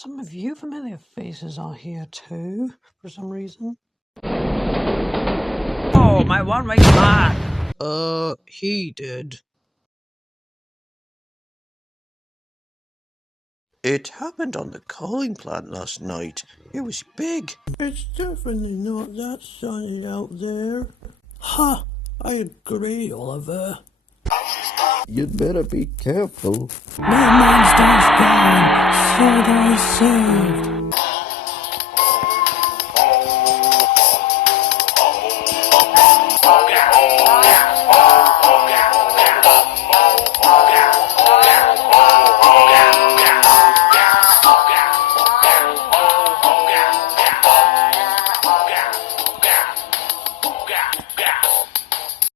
Some of you familiar faces are here too, for some reason. Oh, my one-way car! He did. It happened on the coaling plant last night. It was big. It's definitely not that sunny out there. Ha! I agree, Oliver. You'd better be careful. No monster's gone, so I saved.